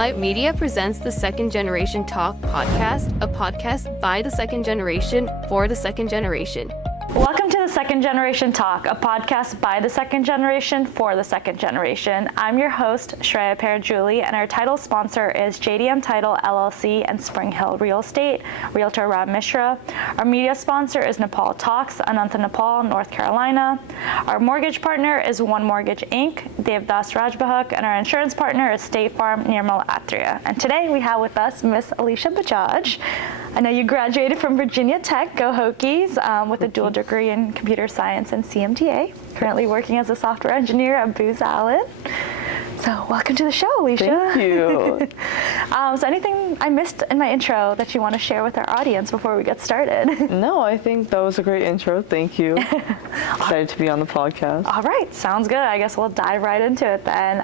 Light Media presents the Second Generation Talk podcast, a podcast by the second generation for the second generation. Welcome to the Second Generation Talk, a podcast by the second generation for the second generation. I'm your host, Shreya Parajuli, and our title sponsor is JDM Title LLC and Spring Hill Real Estate, Realtor Ram Mishra. Our media sponsor is Nepal Talks, Anantha Nepal, North Carolina. Our mortgage partner is One Mortgage Inc., Devdas Rajbahak, and our insurance partner is State Farm, Nirmal Atria. And today we have with us Miss Alisha Bajaj. I know you graduated from Virginia Tech, go Hokies, with a dual degree in computer science and CMTA, currently working as a software engineer at Booz Allen. So welcome to the show, Alisha. Thank you. So anything I missed in my intro that you want to share with our audience before we get started? No, I think that was a great intro. Thank you. Excited to be on the podcast. All right, sounds good. I guess we'll dive right into it then.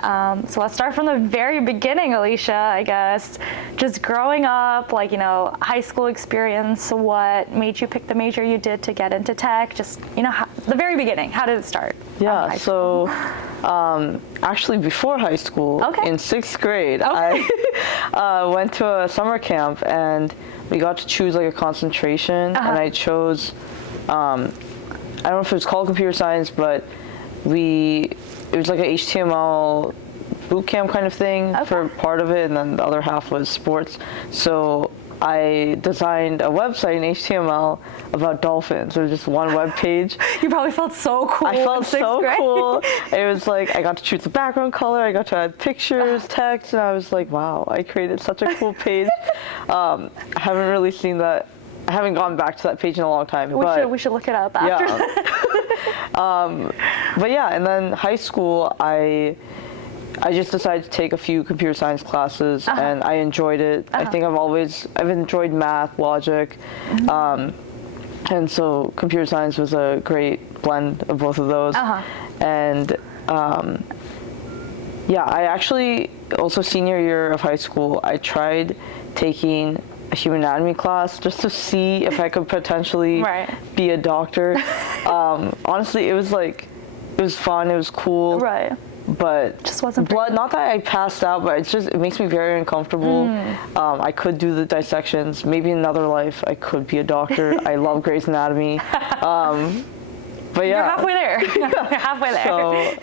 So let's start from the very beginning, Alisha, I guess. Just growing up, high school experience, what made you pick the major you did to get into tech? Just, the very beginning, how did it start? Yeah, so actually before high school, in 6th grade, I went to a summer camp and we got to choose like a concentration, and I chose, I don't know if it was called computer science, but it was like an HTML boot camp kind of thing for part of it, and then the other half was sports. So I designed a website in HTML about dolphins. It was just one web page. You probably felt so cool. I felt so cool. It was like I got to choose the background color, I got to add pictures, text, and I was like, wow, I created such a cool page. I haven't really seen that. I haven't gone back to that page in a long time. We should look it up after that. But yeah, and then high school, I just decided to take a few computer science classes, and I enjoyed it. I think I've enjoyed math, logic, and so computer science was a great blend of both of those. And I actually, also senior year of high school, I tried taking a human anatomy class just to see if I could potentially be a doctor. Honestly, it was fun, it was cool. But just wasn't blood. Not that I passed out, but it makes me very uncomfortable. I could do the dissections. Maybe in another life I could be a doctor. I love Grey's Anatomy. But yeah, you're halfway there. You're halfway there. So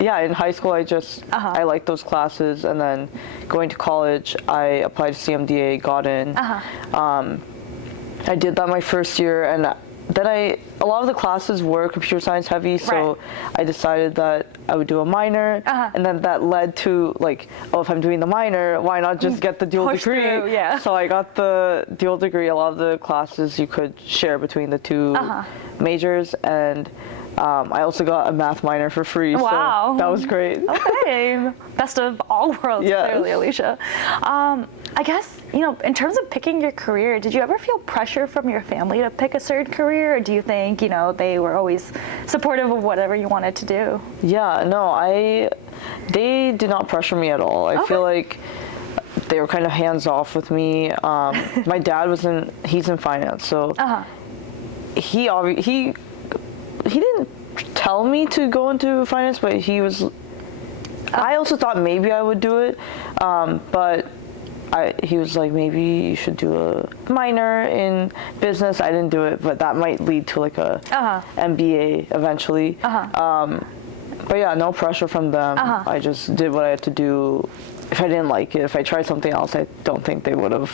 yeah, in high school I liked those classes, and then going to college I applied to CMDA, got in. I did that my first year, and then a lot of the classes were computer science heavy, so I decided that I would do a minor, and then that led to if I'm doing the minor, why not just get the dual degree? Through, So I got the dual degree. A lot of the classes you could share between the two majors, and I also got a math minor for free. Wow. So that was great. Okay. Best of all worlds, clearly, Alisha. I guess, in terms of picking your career, did you ever feel pressure from your family to pick a certain career, or do you think, they were always supportive of whatever you wanted to do? Yeah, no, they did not pressure me at all. I feel like they were kind of hands off with me. My dad he's in finance, so he didn't tell me to go into finance, but I also thought maybe I would do it, but he was like, maybe you should do a minor in business. I didn't do it, but that might lead to like a MBA eventually. But yeah, no pressure from them. I just did what I had to do. If I didn't like it, if I tried something else, I don't think they would have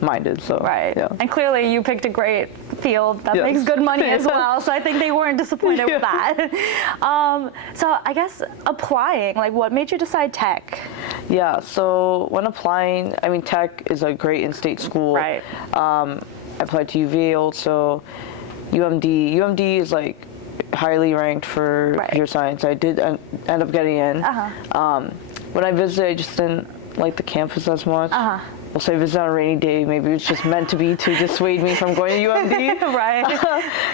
minded. So yeah. And clearly you picked a great field that makes good money as well, so I think they weren't disappointed with that. So I guess applying, what made you decide tech? Yeah, so when applying, tech is a great in-state school. I applied to UVA also, UMD. UMD is highly ranked for computer science. I did end up getting in. When I visited, I just didn't like the campus as much. Also, I visited on a rainy day. Maybe it was just meant to be to dissuade me from going to UMD. And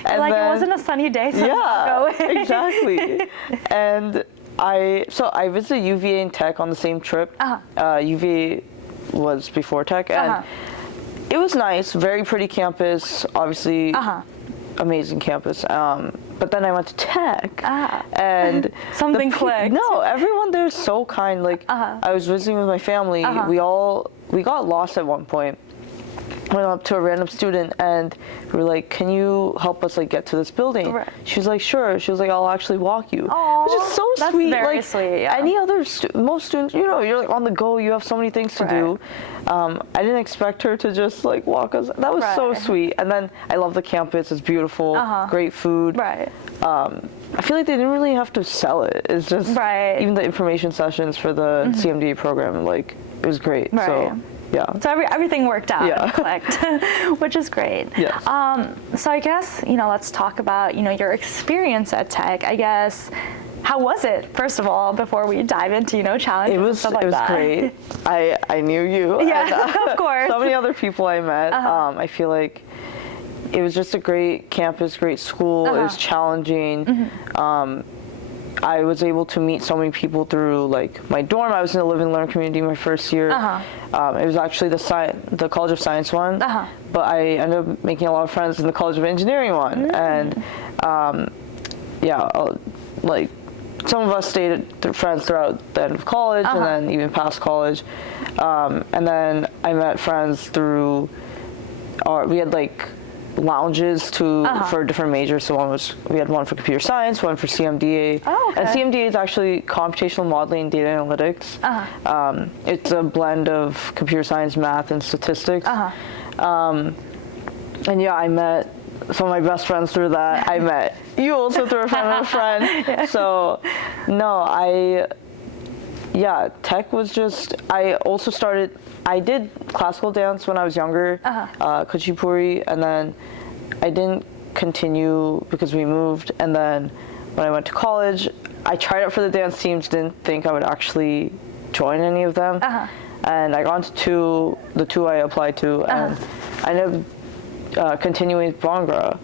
then, it wasn't a sunny day, so I'm not going. Exactly. And I visited UVA and Tech on the same trip. UVA was before Tech, and it was nice. Very pretty campus. Obviously, amazing campus. But then I went to Tech, and something clicked. No, everyone there is so kind. Like I was visiting with my family. We got lost at one point. Went up to a random student and we were like, "Can you help us like get to this building?" Right. She was like, "Sure." She was like, "I'll actually walk you." Aww, which is so that's sweet. Very like sweet, yeah. any other most students, you know, you're like on the go. You have so many things to do. I didn't expect her to just like walk us. That was so sweet. And then I love the campus. It's beautiful. Great food. Right. I feel like they didn't really have to sell it. It's just even the information sessions for the CMDA program, like it was great. Right. So. Yeah. So everything worked out and clicked, which is great. Yes. So I guess, let's talk about, your experience at Tech. I guess, how was it, first of all, before we dive into, challenges and stuff like that? It was great. I knew you. Yeah, and, of course. So many other people I met. I feel like it was just a great campus, great school. It was challenging. I was able to meet so many people through like my dorm. I was in the Live and Learn community my first year. It was actually the College of Science one, but I ended up making a lot of friends in the College of Engineering one. And like some of us stayed friends throughout the end of college and then even past college. And then I met friends through we had like lounges for different majors. So we had one for computer science, one for CMDA. And CMDA is actually computational modeling and data analytics. It's a blend of computer science, math, and statistics. And yeah, I met some of my best friends through that. I met you also through a friend of a friend. So no, Tech was just, I did classical dance when I was younger, kuchipuri, and then I didn't continue because we moved. And then when I went to college, I tried out for the dance teams, didn't think I would actually join any of them. And I got into the two I applied to, and I ended up continuing with Bhangra.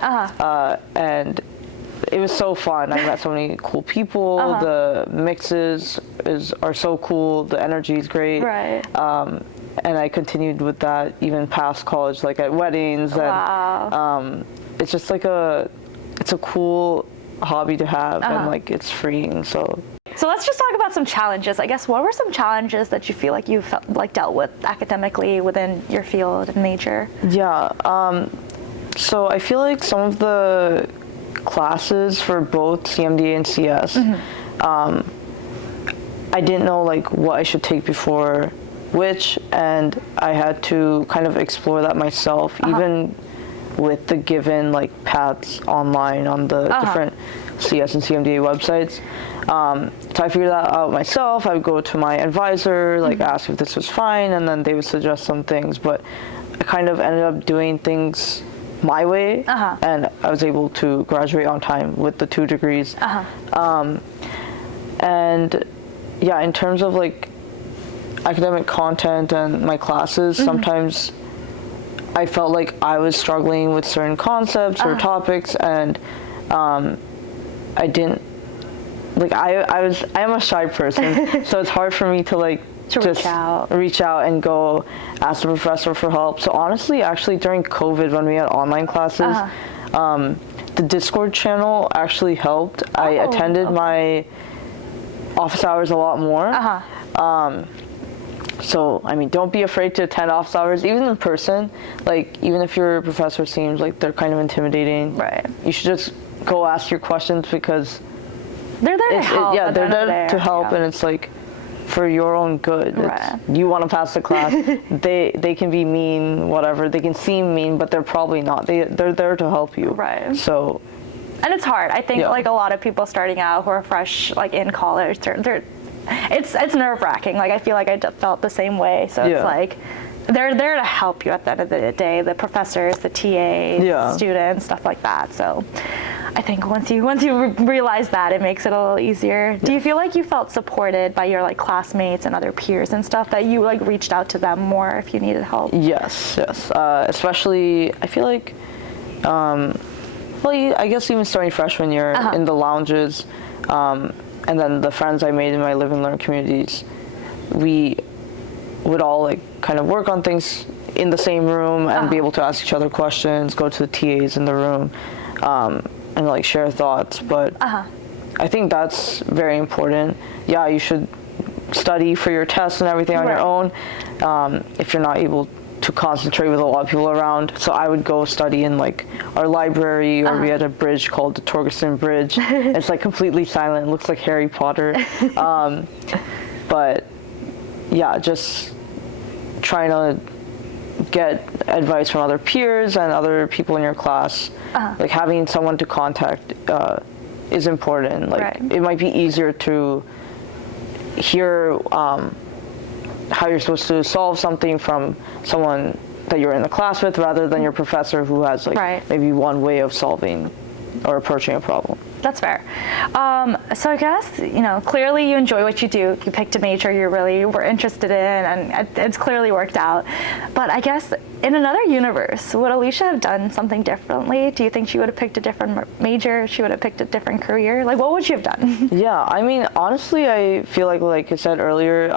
And it was so fun. I met so many cool people. The mixes are so cool. The energy is great. And I continued with that even past college, like at weddings. And it's just like it's a cool hobby to have, and like it's freeing. So let's just talk about some challenges. I guess, what were some challenges that you feel like you dealt with academically within your field and major? So I feel like some of the classes for both CMDA and CS, I didn't know like what I should take before which, and I had to kind of explore that myself, even with the given like paths online on the different CS and CMDA websites. So I figured that out myself. I would go to my advisor, like ask if this was fine, and then they would suggest some things, but I kind of ended up doing things my way, and I was able to graduate on time with the 2 degrees. And yeah, in terms of like academic content and my classes, sometimes I felt like I was struggling with certain concepts or topics, and I didn't like I am a shy person, so it's hard for me to like reach out and go ask the professor for help. So honestly, actually during COVID, when we had online classes, the Discord channel actually helped. I attended my office hours a lot more. So, I mean, don't be afraid to attend office hours, even in person. Like, even if your professor seems like they're kind of intimidating, you should just go ask your questions, because they're there to help. They're there to help, and it's like for your own good. You want to pass the class. They can be mean, whatever. They can seem mean, but they're probably not. They're there to help you. So. And it's hard. I think like a lot of people starting out who are fresh, like in college, it's nerve-wracking. Like I feel like I felt the same way. So it's like they're there to help you at the end of the day. The professors, the TAs, students, stuff like that. So I think once you realize that, it makes it a little easier. Do you feel like you felt supported by your like classmates and other peers and stuff, that you like reached out to them more if you needed help? Yes. Especially, I feel like, I guess even starting freshman year in the lounges, and then the friends I made in my Live and Learn communities, we would all like kind of work on things in the same room and be able to ask each other questions, go to the TAs in the room. and like share thoughts. But I think that's very important. Yeah, you should study for your tests and everything on your own if you're not able to concentrate with a lot of people around. So I would go study in like our library, or we had a bridge called the Torgerson Bridge. It's like completely silent. It looks like Harry Potter. But yeah, just trying to get advice from other peers and other people in your class. Like having someone to contact is important. Like it might be easier to hear how you're supposed to solve something from someone that you're in the class with, rather than your professor who has like maybe one way of solving or approaching a problem. That's fair. So I guess, clearly you enjoy what you do. You picked a major you really were interested in, and it's clearly worked out. But I guess in another universe, would Alisha have done something differently? Do you think she would have picked a different major? She would have picked a different career? Like, what would you have done? Yeah, I mean, honestly, I feel like I said earlier,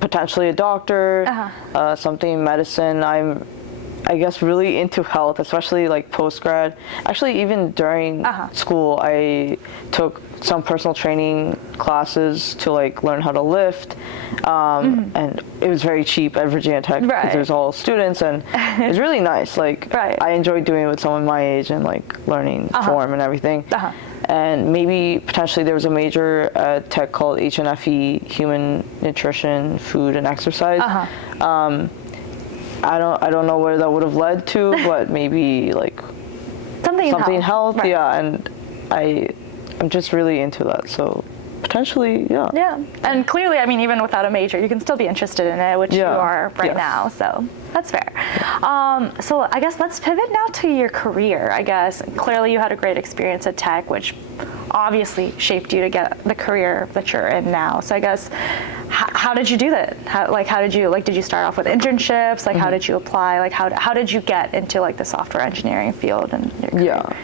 potentially a doctor, something in medicine. I guess really into health, especially like post-grad. Actually, even during school, I took some personal training classes to like learn how to lift, and it was very cheap at Virginia Tech because there's all students, and it was really nice. Like I enjoyed doing it with someone my age and like learning form and everything. And maybe potentially there was a major at Tech called HNFE, Human Nutrition, Food and Exercise. I don't know where that would have led to, but maybe like something in health. Yeah, and I'm just really into that. So potentially, yeah. Yeah, and clearly, I mean, even without a major, you can still be interested in it, which you are right now. So that's fair. So I guess let's pivot now to your career. I guess clearly you had a great experience at Tech, which obviously shaped you to get the career that you're in now. So I guess, how did you do that? Did you start off with internships? Like, how did you apply? Like, how did you get into like the software engineering field and your career? Yeah.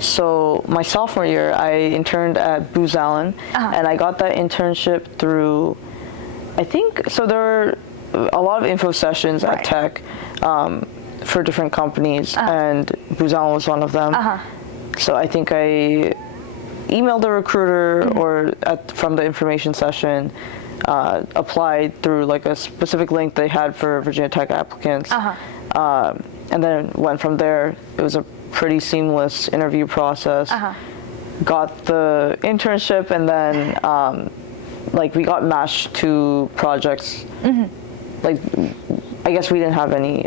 So my sophomore year, I interned at Booz Allen, and I got that internship through, I think, so there were a lot of info sessions at Tech for different companies, and Booz Allen was one of them. So I think I emailed the recruiter or from the information session, applied through like a specific link they had for Virginia Tech applicants, and then went from there. It was a pretty seamless interview process. Got the internship, and then like we got matched to projects. Like I guess we didn't have any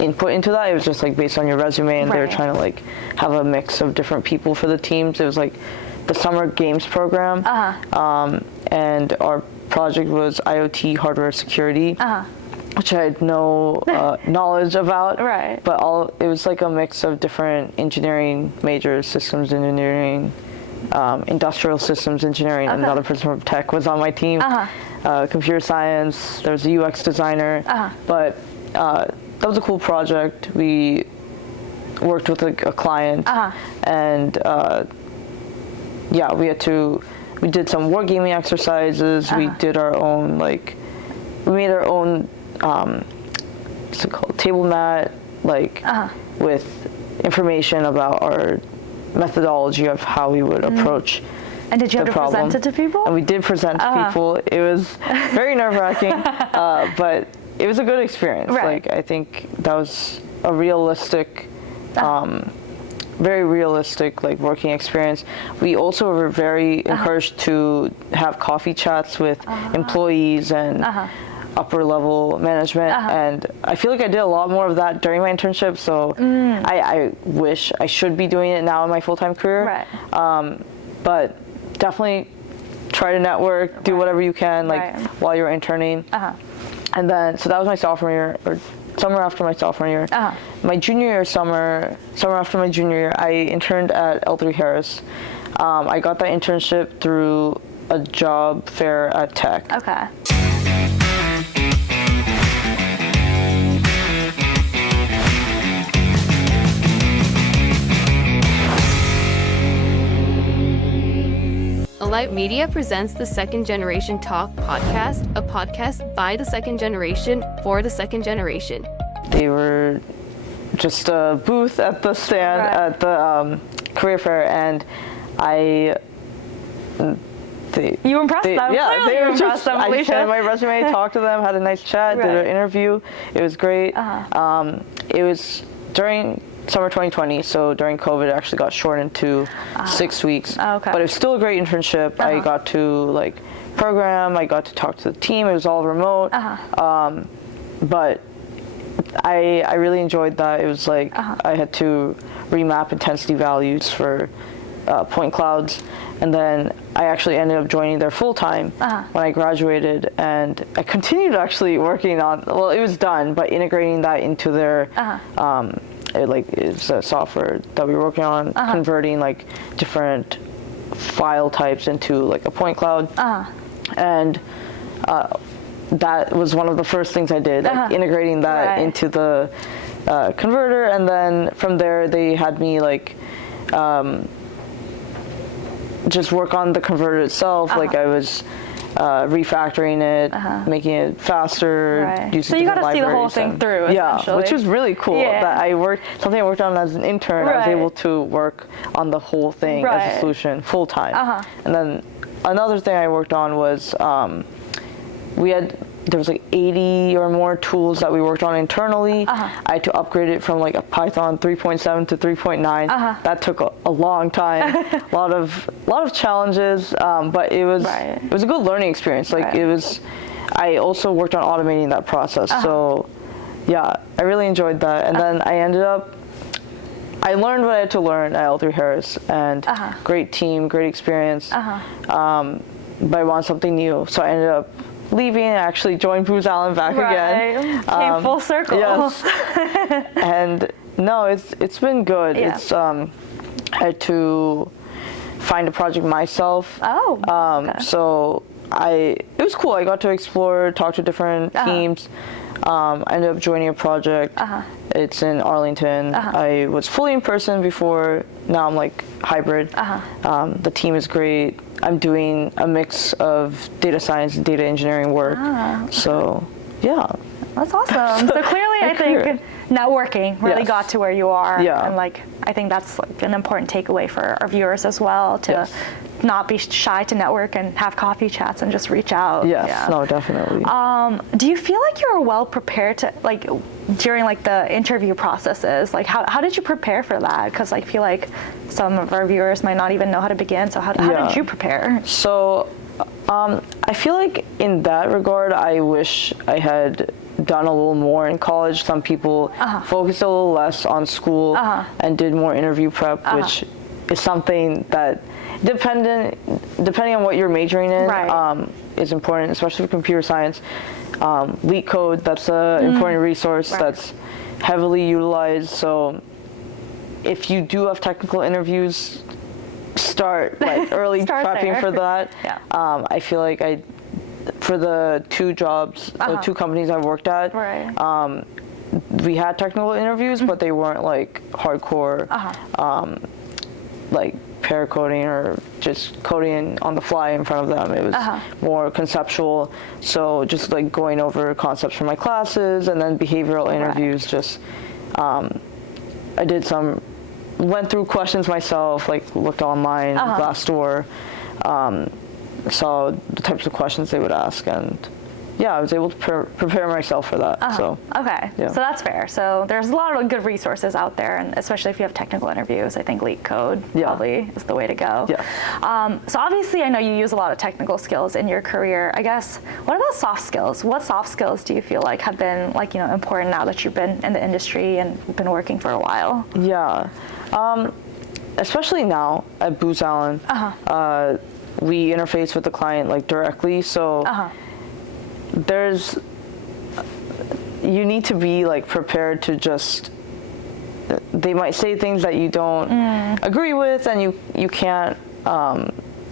input into that. It was just like based on your resume, and they were trying to like have a mix of different people for the teams. It was like the summer games program, and our project was IoT hardware security, which I had no knowledge about. But it was like a mix of different engineering majors: systems engineering, industrial systems engineering, and another person from Tech was on my team. Computer science. There was a UX designer. But that was a cool project. We worked with a client, and yeah, we did some wargaming exercises. We did our own we made our own what's it called, table mat, with information about our methodology of how we would approach. And did you have to present it to people? And we did present to people. It was very nerve-wracking, but it was a good experience. Like I think that was a realistic, very realistic working experience. We also were very encouraged to have coffee chats with employees and upper level management, and I feel like I did a lot more of that during my internship. So I wish I should be doing it now in my full-time career. But definitely try to network, do whatever you can while you're interning. And then, so that was my sophomore year, or summer after my sophomore year. My junior year, summer after my junior year, I interned at L3 Harris. I got that internship through a job fair at Tech. Alight Media presents the Second Generation Talk podcast, a podcast by the second generation for the second generation. They were just a booth at the stand at the career fair, and you impressed them. Yeah, Clearly they were impressed just. them, I Alisha. sent my resume, talked to them, had a nice chat, did an interview. It was great. It was during summer 2020, so during COVID, it actually got shortened to 6 weeks. Okay. But it was still a great internship. I got to like program. I got to talk to the team. It was all remote. But I really enjoyed that. It was like I had to remap intensity values for point clouds, and then I actually ended up joining there full time when I graduated, and I continued actually working on. Well, it was done, but integrating that into their it's a software that we were working on, converting like different file types into like a point cloud, and that was one of the first things I did, like integrating that into the converter, and then from there they had me like just work on the converter itself. Like I was refactoring it, making it faster. So you got to see the whole thing through. Yeah, which was really cool. That something I worked on as an intern. I was able to work on the whole thing as a solution full time. And then another thing I worked on was there was like 80 or more tools that we worked on internally. I had to upgrade it from like a Python 3.7 to 3.9. That took a long time. a lot of challenges, but it was a good learning experience. Like it was. I also worked on automating that process. So yeah, I really enjoyed that. And then I learned what I had to learn at L3 Harris, and great team, great experience. But I wanted something new, so I ended up leaving and actually joined Booz Allen back again. Came full circle. Yes. And no, it's been good. It's I had to find a project myself. So it was cool. I got to explore, talk to different teams. I ended up joining a project. It's in Arlington. I was fully in person before. Now I'm like hybrid. The team is great. I'm doing a mix of data science and data engineering work. So, yeah. That's awesome. So clearly, I think networking really got to where you are. Yeah. And like, I think that's like an important takeaway for our viewers as well, to not be shy to network and have coffee chats and just reach out. Yes, no, definitely. Do you feel like you were well prepared to, like, during like the interview processes? Like, how did you prepare for that? Because I feel like some of our viewers might not even know how to begin. So how did you prepare? So I feel like in that regard, I wish I had done a little more in college. Some people focused a little less on school and did more interview prep, which is something that depending on what you're majoring in is important, especially for computer science. Leak code, that's an important resource that's heavily utilized. So if you do have technical interviews, start like early prepping for that. I feel like for the two companies I worked at, we had technical interviews, but they weren't like hardcore, like pair coding or just coding on the fly in front of them. It was more conceptual. So just like going over concepts from my classes, and then behavioral interviews. Just I went through questions myself, like looked online, Glassdoor, saw the types of questions they would ask, and I was able to prepare myself for that. So so that's fair. So there's a lot of good resources out there, and especially if you have technical interviews, I think Leak Code probably is the way to go. So obviously, I know you use a lot of technical skills in your career. I guess, what about soft skills? What soft skills do you feel like have been important now that you've been in the industry and been working for a while? Especially now at Booz Allen, we interface with the client like directly. So you need to be like prepared to just, they might say things that you don't agree with, and you can't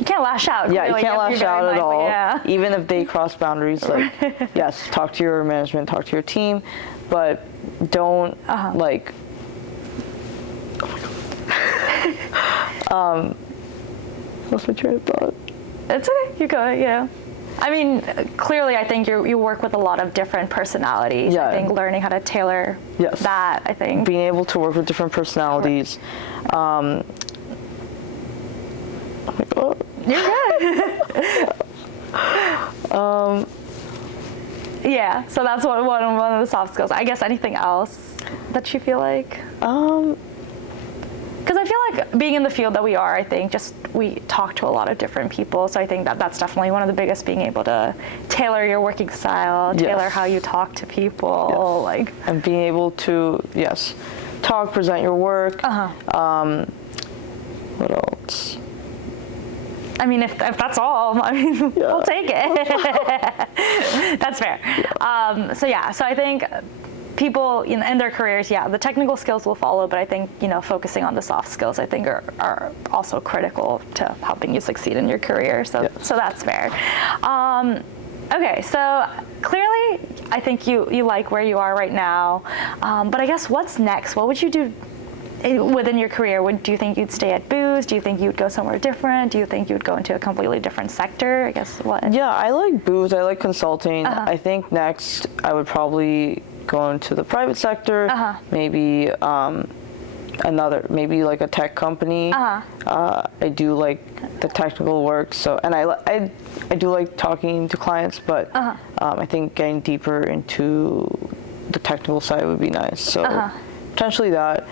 you can't lash out. You can't lash out at all. Even if they cross boundaries, like yes, talk to your management, talk to your team, but don't like lost my train of thought. It's okay, you go, I mean, clearly, I think you work with a lot of different personalities. Yeah. I think learning how to tailor that, I think. Being able to work with different personalities. Oh my God. You're good. Yeah, so that's one of the soft skills. I guess anything else that you feel like? Because I feel like being in the field that we are, I think we talk to a lot of different people. So I think that's definitely one of the biggest, being able to tailor your working style, tailor how you talk to people, like. And being able to, talk, present your work. What else? I mean, if that's all, I mean, we'll take it. That's fair. Yeah. So I think people in their careers, the technical skills will follow, but I think, focusing on the soft skills, I think are also critical to helping you succeed in your career. So that's fair. Okay, so clearly, I think you like where you are right now, but I guess what's next? What would you do within your career? Do you think you'd stay at Booz? Do you think you'd go somewhere different? Do you think you'd go into a completely different sector? I guess what? Yeah, I like Booz. I like consulting. I think next I would probably go into the private sector. Maybe maybe like a tech company. I do like the technical work. So, and I do like talking to clients, but I think getting deeper into the technical side would be nice. So potentially that.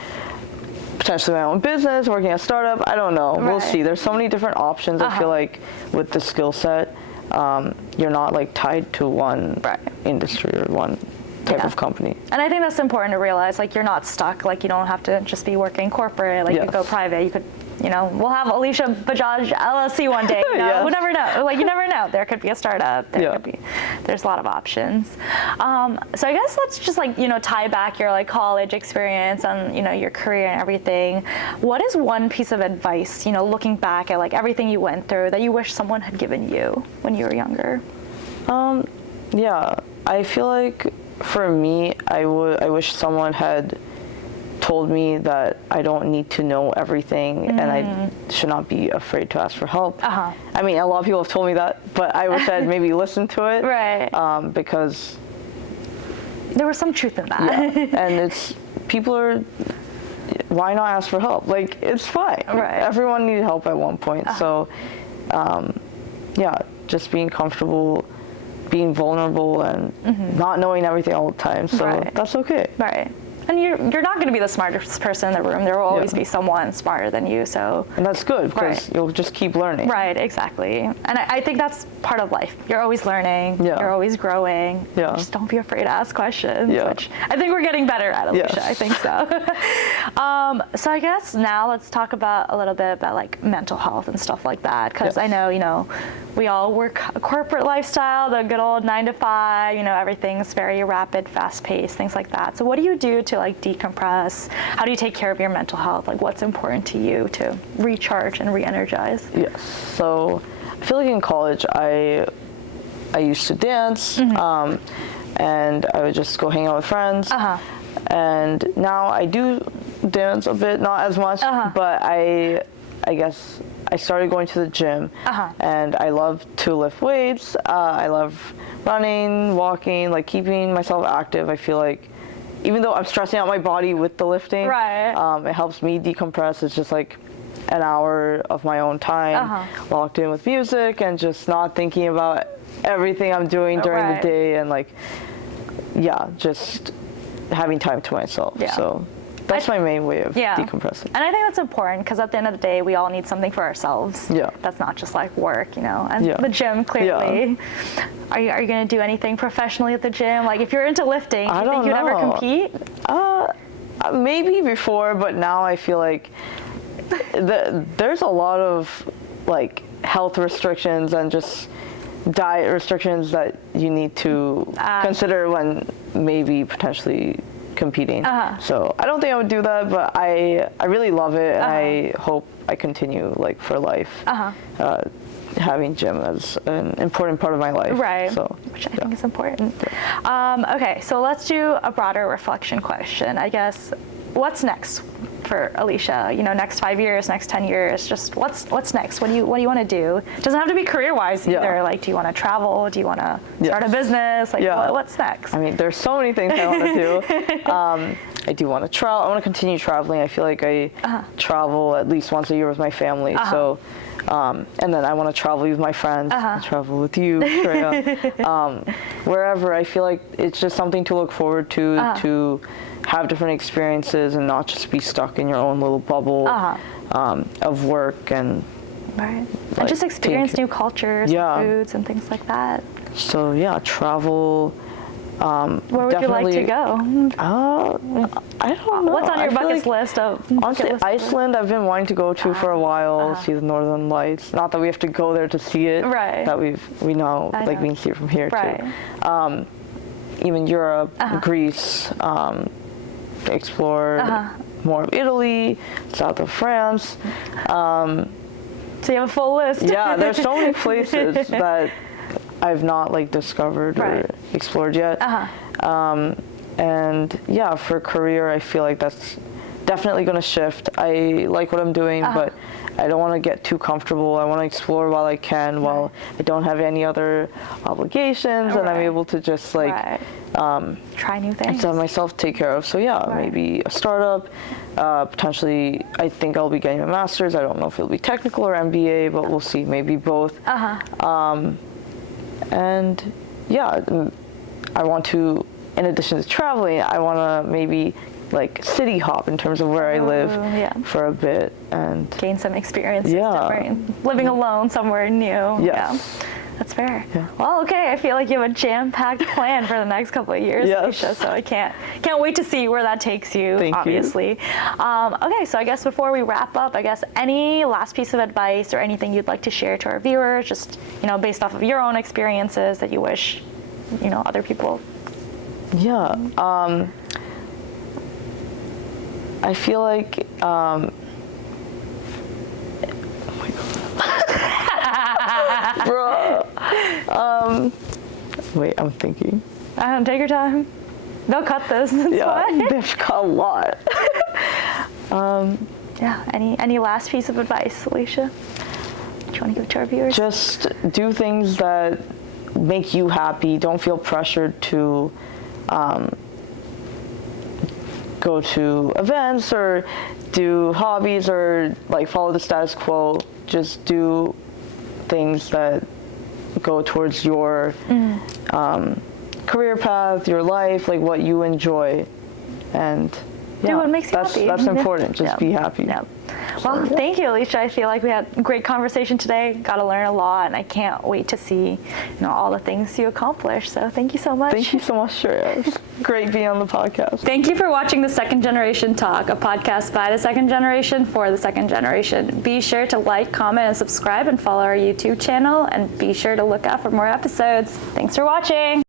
Potentially my own business, working at a startup, I don't know. We'll see. There's so many different options. I feel like with the skill set, you're not like tied to one industry or one type of company. And I think that's important to realize, like, you're not stuck. Like, you don't have to just be working corporate. Like, you could go private. You could, we'll have Alisha Bajaj LLC one day. We never know. Like, you never know. There could be a startup. There's a lot of options. So I guess let's just tie back your college experience and your career and everything. What is one piece of advice, looking back at everything you went through, that you wish someone had given you when you were younger? I feel like for me, I wish someone had told me that I don't need to know everything and I should not be afraid to ask for help. I mean, a lot of people have told me that, but I wish I'd maybe listened to it. Because there was some truth in that. And why not ask for help? Like, it's fine. Everyone needed help at one point. So, just being comfortable, being vulnerable, and not knowing everything all the time. So that's okay. And you're not going to be the smartest person in the room. There will always be someone smarter than you. So. And that's good, because you'll just keep learning. Exactly. And I think that's part of life. You're always learning. You're always growing. Just don't be afraid to ask questions, which I think we're getting better at, Alisha. I think so. So I guess now let's talk a little bit about mental health and stuff like that, because I know, we all work a corporate lifestyle, the good old 9 to 5, everything's very rapid, fast paced, things like that. So what do you do to decompress? How do you take care of your mental health? What's important to you to recharge and re-energize? Yes. So I feel like in college I used to dance, and I would just go hang out with friends. And now I do dance a bit, not as much, but I guess I started going to the gym, and I love to lift weights. I love running, walking, keeping myself active. I feel like even though I'm stressing out my body with the lifting, it helps me decompress. It's just an hour of my own time locked in with music and just not thinking about everything I'm doing during the day, and just having time to myself. So that's my main way of decompressing. And I think that's important, because at the end of the day, we all need something for ourselves. That's not just work, and the gym, clearly. Are you going to do anything professionally at the gym? If you're into lifting, do you think you'd ever compete? Maybe before, but now I feel like there's a lot of health restrictions and just diet restrictions that you need to consider when maybe potentially competing. So I don't think I would do that, but I really love it, and I hope I continue for life having gym as an important part of my life. So, which I think is important. Okay, so let's do a broader reflection question. I guess what's next for Alisha? You know, next 5 years, next 10 years, just what's next? What do you want to do? It doesn't have to be career-wise either. Like, do you want to travel? Do you want to start a business? Like, what's next? I mean, there's so many things I want to do. I do want to travel. I want to continue traveling. I feel like I travel at least once a year with my family. So, and then I want to travel with my friends, travel with you, Shreya. Wherever. I feel like it's just something to look forward to have different experiences and not just be stuck in your own little bubble of work and and just experience new cultures, and foods, and things like that. So travel. Where would you like to go? I don't know. What's on your bucket list? Honestly, Iceland I've been wanting to go to for a while, see the Northern Lights. Not that we have to go there to see it. That we know, like we can see it from here too. Even Europe, Greece, explore more of Italy, south of France. So you have a full list. Yeah, there's so many places that I've not like discovered or explored yet. And for career, I feel like that's definitely going to shift. I like what I'm doing, but I don't want to get too comfortable. I want to explore while I can, while I don't have any other obligations, and I'm able to just like try new things, have myself take care of. So maybe a startup. Potentially, I think I'll be getting a master's. I don't know if it'll be technical or MBA, but we'll see. Maybe both. And I want to, in addition to traveling, I want to maybe like city hop in terms of where I live for a bit and gain some experience. Living alone somewhere new. That's fair. Well, okay, I feel like you have a jam-packed plan for the next couple of years, Alisha, so I can't wait to see where that takes you, obviously. Okay, so I guess before we wrap up, I guess any last piece of advice or anything you'd like to share to our viewers, just, based off of your own experiences that you wish, other people. I feel like, wait, I'm thinking. Take your time. They'll cut this. It's fine. They've cut a lot. Any last piece of advice, Alisha? Do you want to give it to our viewers? Just do things that make you happy. Don't feel pressured to go to events or do hobbies or like follow the status quo. Just do things that go towards your career path, your life, like what you enjoy, and do what makes you happy. That's important. Just be happy. Well, thank you, Alisha. I feel like we had a great conversation today. Got to learn a lot, and I can't wait to see, all the things you accomplish. So thank you so much. Thank you so much, Shreya. It's great being on the podcast. Thank you for watching The Second Generation Talk, a podcast by the second generation for the second generation. Be sure to like, comment, and subscribe, and follow our YouTube channel, and be sure to look out for more episodes. Thanks for watching.